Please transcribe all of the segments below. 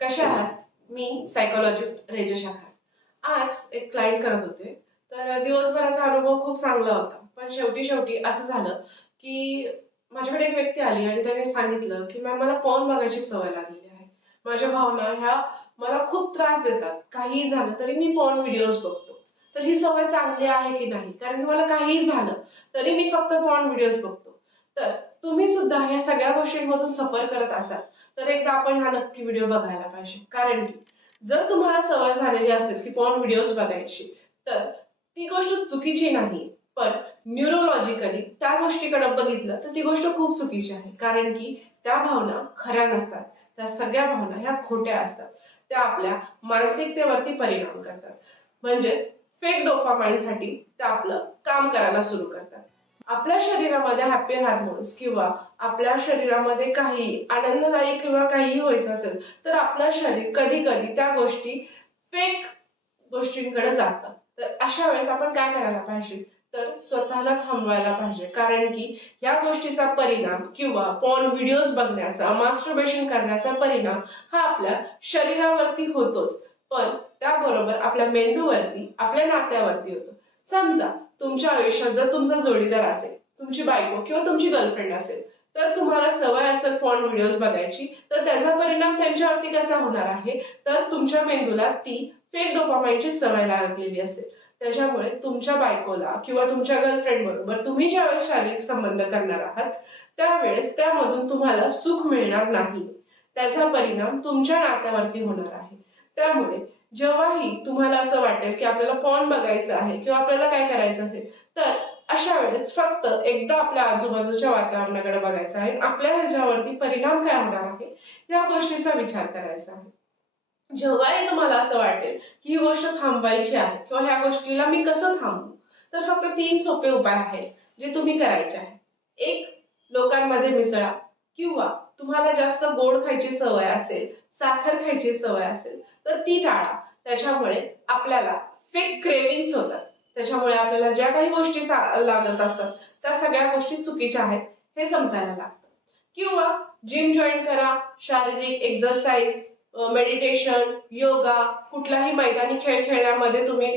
कशा आहात? मी सायकोलॉजिस्ट रेजा शाखा। आज एक क्लायंट करत होते, तर दिवसभराचा अनुभव खूप चांगला होता। पण शेवटी असं झालं की माझ्याकडे एक व्यक्ती आली आणि त्याने सांगितलं की मॅम मला पॉर्न बघायची सवय लागलेली आहे। माझ्या भावना ह्या मला खूप त्रास देतात। काहीही झालं तरी मी पॉर्न व्हिडिओज बघतो। तर ही सवय चांगली आहे की नाही? कारण की मला काहीही झालं तरी मी फक्त पॉर्न व्हिडिओज बघतो। तर तुम्ही सुद्धा ह्या सगळ्या गोष्टींमधून सफर करत असाल तर एकदा आपण हा नक्की व्हिडिओ बघायला पाहिजे। कारण की जर तुम्हाला सवय झालेली असेल की पॉर्न व्हिडिओज बघायची तर ती गोष्ट चुकीची नाही, पण न्यूरोलॉजिकली त्या गोष्टीकडे बघितलं तर ती गोष्ट खूप चुकीची आहे। कारण की त्या भावना खऱ्या नसतात, त्या सगळ्या भावना ह्या खोट्या असतात। त्या आपल्या मानसिकतेवरती परिणाम करतात, म्हणजेच फेक डोपामाइनसाठी त्या आपलं काम करायला सुरू करतात। आपल्या शरीरामध्ये हॅपी हार्मोन्स किंवा आपल्या शरीरामध्ये काही आनंददायी किंवा काही व्हायचं असेल तर आपलं शरीर कधी कधी त्या गोष्टी फेक गोष्टींकडे जातं। तर अशा वेळेस आपण काय करायला पाहिजे, तर स्वतःला थांबवायला पाहिजे। कारण की या गोष्टीचा परिणाम किंवा पॉर्न व्हिडिओज बघण्याचा, मास्टरबेशन करण्याचा परिणाम हा आपल्या शरीरावरती होतोच, पण त्याबरोबर आपल्या मेंदूवरती, आपल्या नात्यावरती होतो। समजा तुमच्या आयुष्यात जर तुमचा जोडीदार असेल, तुमची बायको किंवा तुमची गर्लफ्रेंड असेल, तर तुम्हाला सवय असेल पॉर्न व्हिडिओज बघायची, तर त्याचा परिणाम त्यांच्यावरती कसा होणार आहे, तर तुमच्या मेंदूला ती फेक डोपामाइनची सवय लागलेली असेल। त्याच्यामुळे तुमच्या बायकोला किंवा तुमच्या गर्लफ्रेंड बरोबर तुम्ही ज्यावेळेस शारीरिक संबंध करणार आहात त्यावेळेस त्यामधून तुम्हाला सुख मिळणार नाही, त्याचा परिणाम तुमच्या नात्यावरती होणार आहे। त्यामुळे जेव्हाही तुम्हाला असं वाटेल की आपल्याला पॉर्न बघायचं आहे किंवा आपल्याला काय करायचं आहे, तर अशा वेळेस फक्त एकदा आपल्या आजूबाजूच्या वातावरणाकडे बघायचं आहे, आपल्या ह्याच्यावरती परिणाम काय होणार आहे या गोष्टीचा विचार करायचा आहे। जेव्हाही तुम्हाला असं वाटेल की ही गोष्ट थांबवायची आहे किंवा ह्या गोष्टीला मी कसं थांबवू, तर फक्त 3 सोपे उपाय आहेत जे तुम्ही करायचे आहे। एक, लोकांमध्ये मिसळा, किंवा तुम्हाला जास्त गोड खायची सवय असेल, साखर खायची सवय असेल तर ती टाळा। त्याच्यामुळे आपल्याला फेक क्रेविंग्स होतात, त्याच्यामुळे आपल्याला ज्या काही गोष्टी लागत असतात त्या सगळ्या गोष्टी चुकीच्या आहेत हे समजायला लागतं। किंवा जिम जॉईन करा, शारीरिक एक्सरसाइज, मेडिटेशन, योगा, कुठलाही मैदानी खेळ खेळण्यामध्ये तुम्ही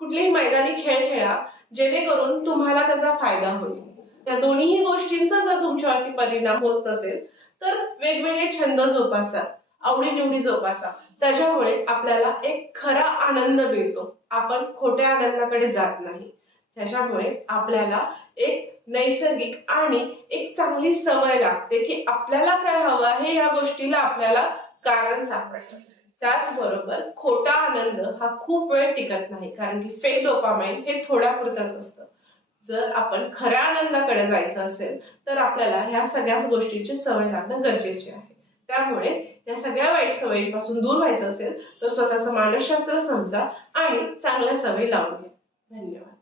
कुठलेही मैदानी खेळ खेळा, जेणेकरून तुम्हाला त्याचा फायदा होईल। त्या दोन्ही गोष्टींचा जर तुमच्यावरती परिणाम होत नसेल तर वेगवेगळे छंद जोपासा, आवडीनिवडी जोपासा, त्याच्यामुळे आपल्याला एक खरा आनंद मिळतो, आपण खोट्या आनंदाकडे जात नाही। त्याच्यामुळे आपल्याला एक नैसर्गिक आणि एक चांगली सवय लागते की आपल्याला काय हवं आहे या गोष्टीला आपल्याला कारण सापडतं। त्याचबरोबर खोटा आनंद हा खूप वेळ टिकत नाही, कारण की फेक डोपामाइन हे थोड्यापुरतच असतं। जर आपण खऱ्या आनंदाकडे जायचं असेल तर आपल्याला ह्या सगळ्याच गोष्टींची सवय लागणं गरजेचे आहे। त्यामुळे या सगळ्या वाईट सवयींपासून दूर व्हायचं असेल तर स्वतःचं मानसशास्त्र समजा आणि चांगल्या सवयी लावून घ्या। धन्यवाद।